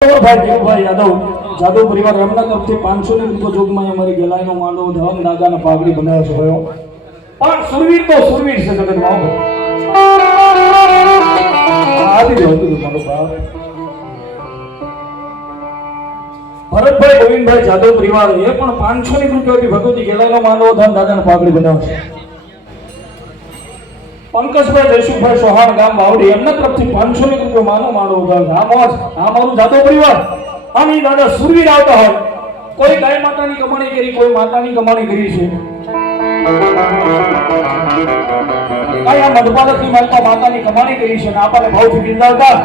ભાઈ દેવભાઈ યાદવ જાદવ પરિવાર એમના તરફથી 500 ની રૂપિયા જોગમાં અમારી ગેલાઈનો માંડવો ધન દાદાના પાઘડી બનાવ્યો છે ભાઈઓ પણ સુરવીર તો સુરવીર છે જગતમાં આદી જ હતું મારો બાપ ભરતભાઈ ગોવિંદભાઈ જાદવ પરિવાર એ પણ 500 ની રૂપિયાથી ભગવતી ગેલાઈનો માંડવો ધન દાદાના પાઘડી બનાવ્યો છે પંકજભાઈ જયસુખભાઈ સોહાણ ગામ વાવડી એમના તરફથી 500 ની રૂપિયા માનો માંડવો ધન આ મારું જાદવ પરિવાર આની દાદા સુરવીર આવતા હોય કોઈ ગાય માતાની કમાણી કરી કોઈ માતાની કમાણી કરી છે કાયા મધપાલકની માતાની કમાણી કરી છે ને આપણને ભાવથી બિંદાવતા